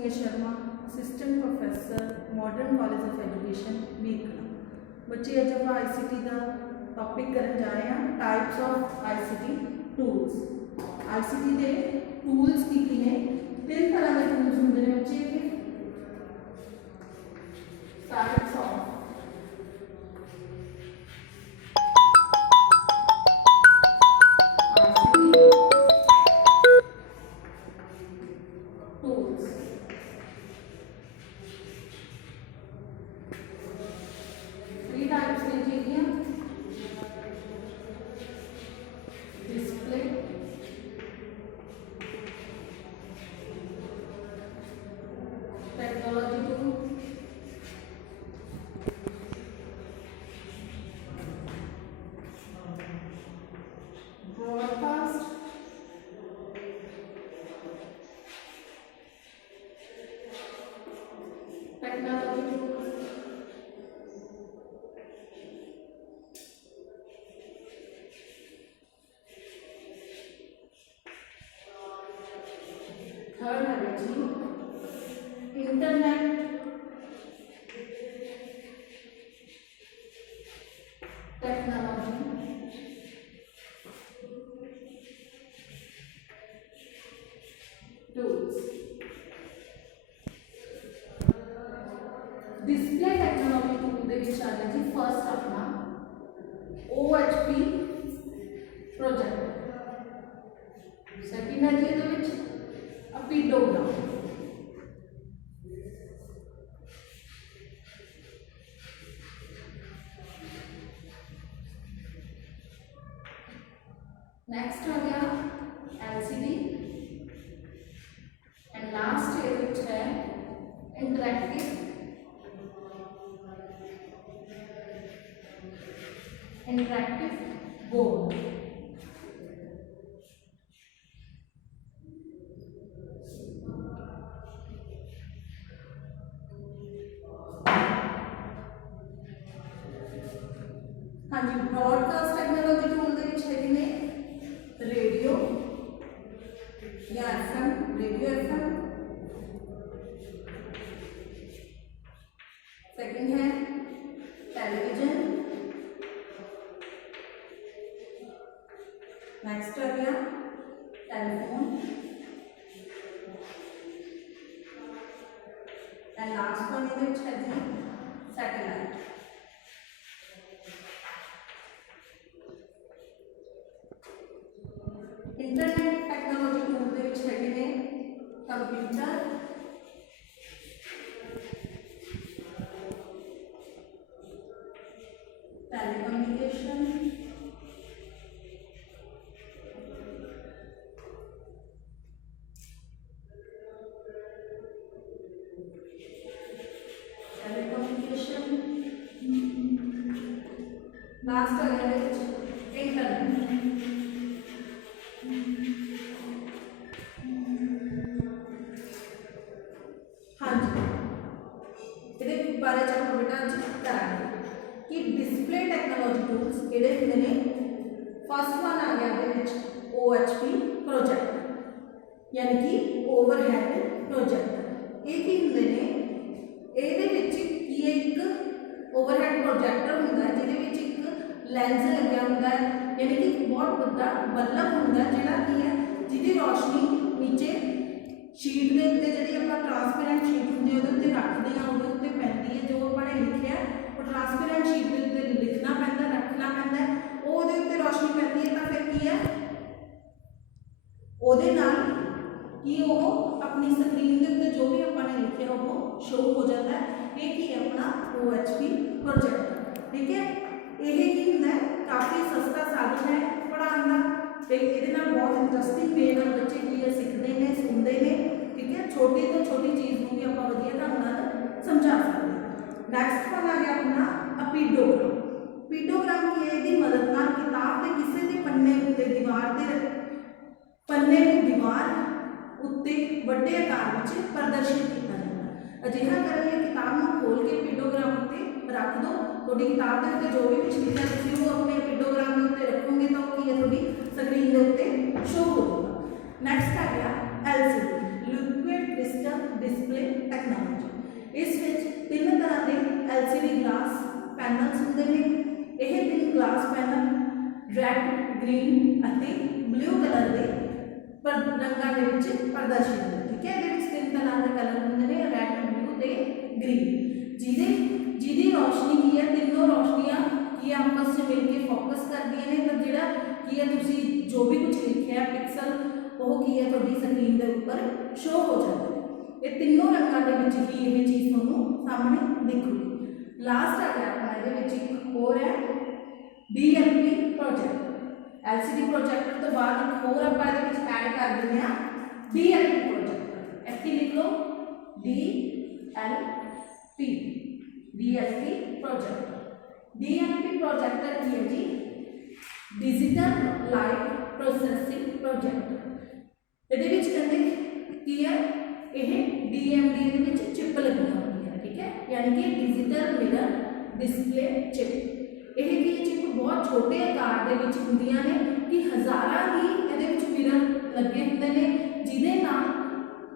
कौशलप्रिया Sharma, assistant professor, modern college of education Meerkala. बच्चे अज आप ICT का टॉपिक करन जा रहे हैं, types of ICT tools. ICT के टूल्स की ने, तीन तरह के टूल्स होंगे ने बच्चे। टाइप्स ऑफ थर्ड है जी internet technology, tools. Display technology tool दे विच आ गया जी फर्स्ट अपना OHP प्रोजेक्ट, सेकंड है जी ये अपिडोग्राम, नेक्स्ट आ गया LCD एंड लास्ट ये विच है इंटरैक्टिव बोर्ड। हाँ जी, ब्रॉडकास्ट टेक्नोलॉजी टूल दे विच है ने रेडियो या FM, रेडियो FM, सेकंड है टेलीविजन, नेक्स्ट आ गया टेलीफोन एंड लास्ट वन है जी सैटेलाइट। इंटरनेट टेक्नोलॉजी टूल दे विच है ने कंप्यूटर, टेलीकम्युनिकेशन, लास्ट आ गया इंटरनेट। हाँ जी, ये बारे आप बेटा करांगे कि डिस्प्ले टेक्नोलॉजी टूल्स किहड़े हुंदे ने। फर्स्ट वन आ गया OHP प्रोजेक्ट यानी कि ओवरहेड प्रोजेक्टर। ये की हुंदे ने, इहदे विच की एक ओवरहेड प्रोजेक्टर हुंदा है जिहदे विच एक लेंस लग्या हुंदा है, यानी कि बहुत बड़ा बल्ब हुंदा है जिहड़ा की है जिहदी रोशनी नीचे शीट के उत्ते जिहड़ी आपां ट्रांसपेरेंट शीट हुंदी है उहदे उत्ते रखदे हां, उहदे उत्ते पैंदी है। जो आपने लिखिआ वो ट्रांसपेरेंट शीट के उत्ते लिखना पैंदा, रखना पैंदा, उहदे उत्ते रोशनी पैंदी है। तो फिर की है उहदे नाल कि वो अपनी स्क्रीन के उत्ते जो भी आपने लिखिआ वो शो हो जाता है। ये की है अपना OHP प्रोजेक्ट। ठीक है, ये की हुंदा है काफ़ी सस्ता साधन है पढ़ाने का, तो ये बहुत इंटरस्टिंग वे नाल बच्चे की है सीखते हैं, सुनते हैं। ठीक है, छोटी तो छोटी चीज़ को भी आप वधिया ढंग नाल समझा सकते हैं। नैक्सट वन आ गया अपना अपिडोग्राम। पीडोग्राम की है मदद नाल किताब के किसी भी पन्ने उत्ते दीवार के पन्ने को दीवार उत्ते बड़े आकार में प्रदर्शित किया जाता है। अजिहा करके किताब में खोल के पीडोग्राम उत्ते रख दो, थोड़ी किताब के उत्ते जो भी कुछ लिखा है वो अपने पीडोग्राम के उत्ते रखोगे तो की है थोड़ी स्क्रीन के उत्ते शो होगा। नैक्सट आ गया LCD लिक्विड क्रिस्टल डिस्प्ले तीन तरह के LCD ग्लास पैनल्स होंगे ने। यह तीन ग्लास पैनल रैड ग्रीन और ब्लू कलर के रंगों के प्रदर्शित होंगे। ठीक है, ये तीन तरह के कलर होंगे ने, रैड ब्लू तो ग्रीन, जिहदी रोशनी की है, तीनों रोशनियां की आपस में मिलकर फोकस करदियां ने। तो जिहड़ा की है तुसी जो भी कुछ लिखिया पिक्सल वो की है तुहाडी स्क्रीन के ऊपर शो हो जाता है। ये तीनों रंगों के विच ही ये चीज़ तुहानूं सामने दिखूगी। लास्ट आ गया अपना इहदे विच एक होर है DLP प्रोजेक्टर। LCD प्रोजेक्टर तो बाद एक होर आपां इहदे विच ऐड कर दिंदे हां DLP प्रोजेक्टर। इत्थे लिख लो DLP प्रोजेक्टर। DLP प्रोजेक्टर की है जी डिजिटल लाइट प्रोसेसिंग प्रोजेक्टर। ਇਹਦੇ ਵਿੱਚ ਕਹਿੰਦੇ ਕੀ ਹੈ ਇਹ DMD ਦੇ ਵਿੱਚ ਚਿਪ ਲੱਗੀ ਹੁੰਦੀ ਹੈ। ਠੀਕ ਹੈ, ਯਾਨੀ ਕਿ ਡਿਜੀਟਲ ਮਿਰਰ ਡਿਸਪਲੇ ਚਿਪ। ਇਹ ਕੀ ਚਿਪ ਬਹੁਤ ਛੋਟੇ ਆਕਾਰ ਦੇ ਵਿੱਚ ਹੁੰਦੀਆਂ ਨੇ ਕਿ ਹਜ਼ਾਰਾਂ ਹੀ ਇਹਦੇ ਵਿੱਚ ਮਿਰਰ ਲੱਗੇ ਹੁੰਦੇ ਨੇ, ਜਿਹਦੇ ਨਾਲ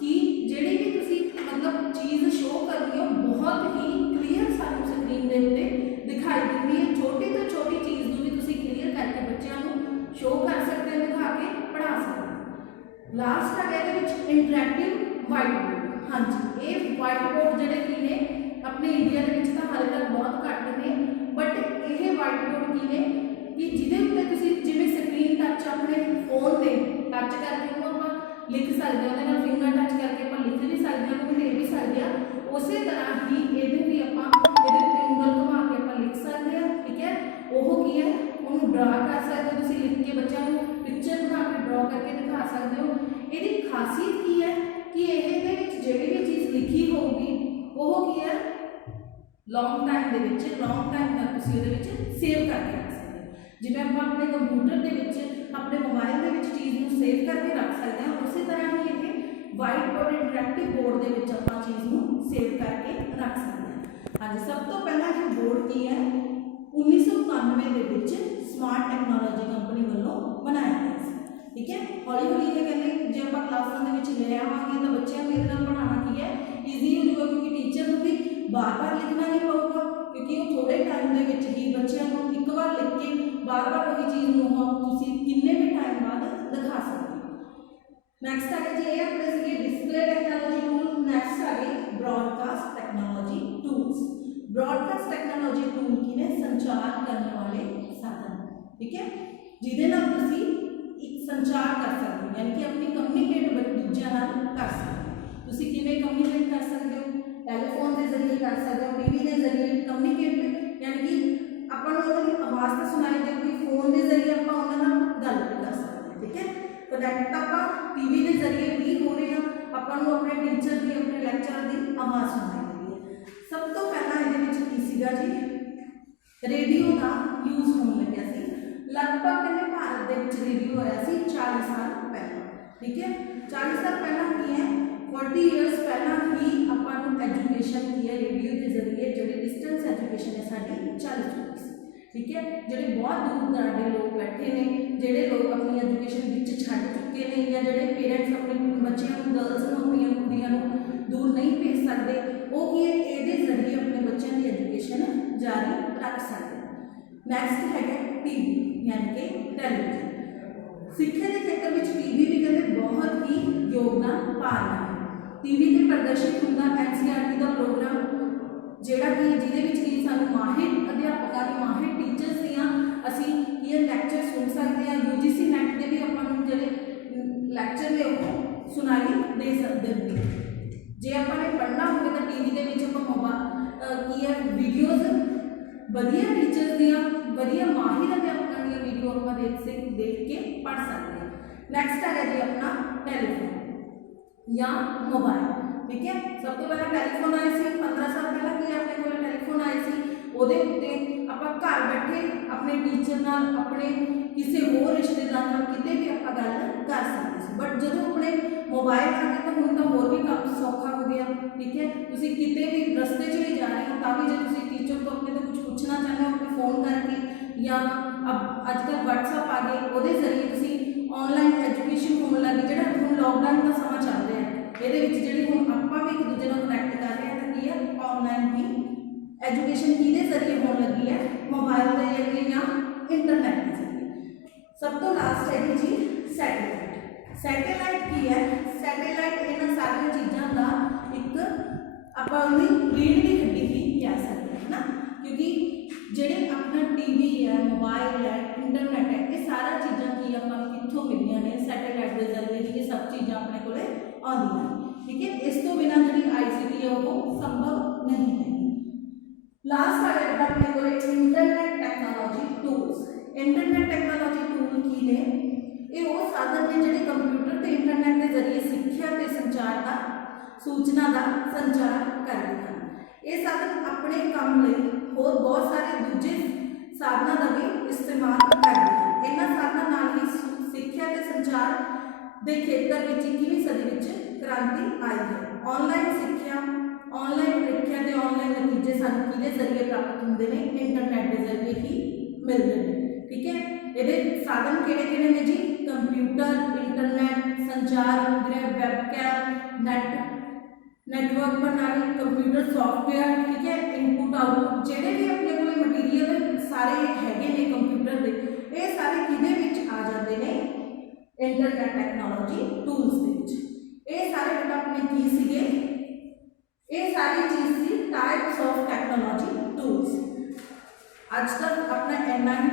ਕਿ ਜਿਹੜੀ ਵੀ ਤੁਸੀਂ मतलब चीज़ शो करनी हो बहुत ही क्लीयर सानू स्क्रीन के उत्ते दिखाई देती है। छोटी तो छोटी चीज़ भी तुसी क्लीयर करके बच्चों को शो कर सकते हो, दिखा के पढ़ा सकते हो। लास्ट आ गया इंटरैक्टिव वाइट बोर्ड। हाँ जी, ये वाइट बोर्ड जोड़े की ने अपने इंडिया के तो हाले तक बहुत घट ने, बट ये वाइट बोर्ड की ने कि जिहदे उत्ते तुसी जिवें स्क्रीन टच अपने फोन से टच करके लिख सकते हो, फिंगर टच करके आप लिख भी सकते हैं, दे भी सकते हैं। उस तरह ही ये भी आप उंगल घुमा के आप लिख सकते हैं। ठीक है, वो की है उन्होंने ड्रा कर सकते हो, लिख के बच्चों को पिक्चर बना के ड्रॉ करके दिखा सकते हो। ये खासियत की है कि ये जी भी चीज़ लिखी होगी वो की है लॉन्ग टाइम तक सेव करके रख सकते हो। जिवें आप अपने कंप्यूटर के अपने मोबाइल के चीज़ को सेव करके रख सकते हैं, उसी तरह ही ये वाइट बोर्ड इंटरैक्टिव बोर्ड के आप चीज़ को सेव करके रख सकते हैं। हाँ जी, सब तो पहला ये बोर्ड की है 1991 के स्मार्ट टैक्नोलॉजी कंपनी वालों बनाया गया। ठीक है, हौली हौली ये कहते जो आप क्लासा के ले आवांगे तो बच्चों को ये पढ़ाना की है ईजी हो जाएगा, क्योंकि टीचर को भी बार बार लिखना नहीं पड़ेगा, क्योंकि वो थोड़े टाइम के ही बच्चों को एक बार लिख के बार बार वही चीज़ किन्ने भी टाइम बाद दिखा सकते हो। नैक्सट आ गया जी ये अपने से डिस्प्ले टेक्नोलॉजी टूल। नैक्सट आ गई broadcast technology tools. Broadcast technology tool की ने संचार करने वाले साधन। ठीक है, जिहदे नाल तुसीं एक संचार कर सकते हो, यानी कि अपनी कम्यूनिकेट दूजियां नाल कर सकते हो। तुसीं किवें कम्यूनिकेट कर सकते हो? टैलीफोन के जरिए कर सकते हो, टीवी के जरिए कम्यूनिकेट, यानी कि अपन आवाज़ तो सुनाई देगी, फोन के जरिए आप गल भी कर सकते हैं। ठीक है, कनैक्ट आप टीवी के जरिए भी हो रहे हैं, अपन अपने टीचर की अपने लेक्चर की आवाज़ सुनाई देती है। सब तो पहला ये जी रेडियो का यूज होने लग्या सी। लगभग कहते भारत के रेडियो होया सी 40 साल पहले। ठीक है, 40 साल पहला की है 40 ईयर्स पहला ही अपन एजुकेशन की है रेडियो के जरिए जो डिस्टेंस एजुकेशन है साड़ी चल चुकी है। ठीक है, जो बहुत दूर दराडे लोग बैठे ने, जोड़े लोग अपनी एजुकेशन छड्ड चुके हैं, या जो पेरेंट्स अपने बच्चों गर्ल्स अपनी कुड़ियों दूर नहीं भेज सकते, वो की ये जरिए अपने बच्चों की एजुकेशन जारी रख सकते हैं। नैक्सट है टीवी यानी कि टैलीविजन। सिक्ख्या के खेत्र में टीवी भी कहते बहुत ही योगदान पा रहा है। टीवी से प्रदर्शित होंदा NCERT का प्रोग्राम जोड़ा कि जिहदे सानू माहिर अध्यापकों की माहिर टीचर्स दियां असी ये लैक्चर सुन सकते हैं। UGC नेट के भी अपन जो लैक्चर ने वो सुनाई दे सकते हैं। जे अपने पढ़ना हो तो टीवी के की है वीडियोज़ वधिया टीचर्स दियां वधिया माहिर अध्यापकों दी वीडियो आप देख के पढ़ सकते हैं। नैक्सट है जी अपना टैलीफोन या मोबाइल। ठीक है, सब तो पहले टैलीफोन आए थे 15 साल पहले कि अपने को टैलीफोन आए थे, वो आप घर बैठे अपने टीचर नाल अपने किसी होर रिश्तेदार नाल किते भी आप गल कर सकते थे। बट जो अपने मोबाइल आ गए तो हम तो होर भी काम सौखा हो गया। ठीक है, तुसी किते भी रस्ते च भी जा रहे हो तभी जो तुसी टीचर को अपने तो कुछ पूछना चाहते हो अपने फोन करके, या अब अजकल WhatsApp आ गए वो जरिए तुसी ऑनलाइन एजुकेशन होने लगी। जो हम लॉकडाउन का समा चल रहा है ये हम आप भी एक दूसरे कनैक्ट कर रहे हैं तो की है ऑनलाइन ही मोबाइल के जरिए या इंटरनेट के जरिए। सब तो लास्ट है जी सैटेलाइट। सैटेलाइट की है? सैटेलाइट इन्हां सारियां चीज़ों का एक आपां रीढ़ की हड्डी ही कह सकते हैं ना, क्योंकि ਜਿਹੜੇ अपना टीवी है, मोबाइल है, इंटरनेट है, ये सारा चीज़ां की आपां कित्थों मिलदियां ने? सैटेलाइट के जरिए ही ये सब चीज़ां अपने कोले आउंदियां ने। ठीक है, इस तो बिना जी ICT है वो संभव नहीं है। लास्ट आ गया अपने को internet technology tools. Internet technology tool की ने ये वो साधन ने जिहड़े कंप्यूटर ते इंटरनेट के जरिए सिक्ख्या ते संचार का सूचना का संचार करते हैं। ये साधन अपने काम लई होर बहुत सारे दूजे साधनों का भी इस्तेमाल करते हैं। इन्हां साधनों नाल ही सिक्ख्या ते संचार के खेतर में 21वीं सदी में क्रांति आई है। ऑनलाइन सिक्ख्या, ऑनलाइन प्रीखिया के ऑनलाइन नतीजे सानूं किहदे जरिए प्राप्त होंदे ने? इंटरनेट के जरिए ही मिलते हैं। ठीक है, ये साधन किहड़े-किहड़े ने जी? कंप्यूटर, इंटरनेट, संचार, वेबकैम, नेटवर्क प्रणाली, कंप्यूटर सॉफ्टवेयर। ठीक है, इनपुट आउटपुट जिहड़े भी अपने कोल मटीरियल सारे हैगे ने कंप्यूटर के, ये सारे किहदे विच आ जाते हैं? इंटरनेट टेक्नोलॉजी टूल्स दे विच। ये सारे बेटा अपने की सीगे? ये सारी चीज़ सी टाइप्स ऑफ टेक्नोलॉजी टूल्स। अज तक अपना इन्ना ही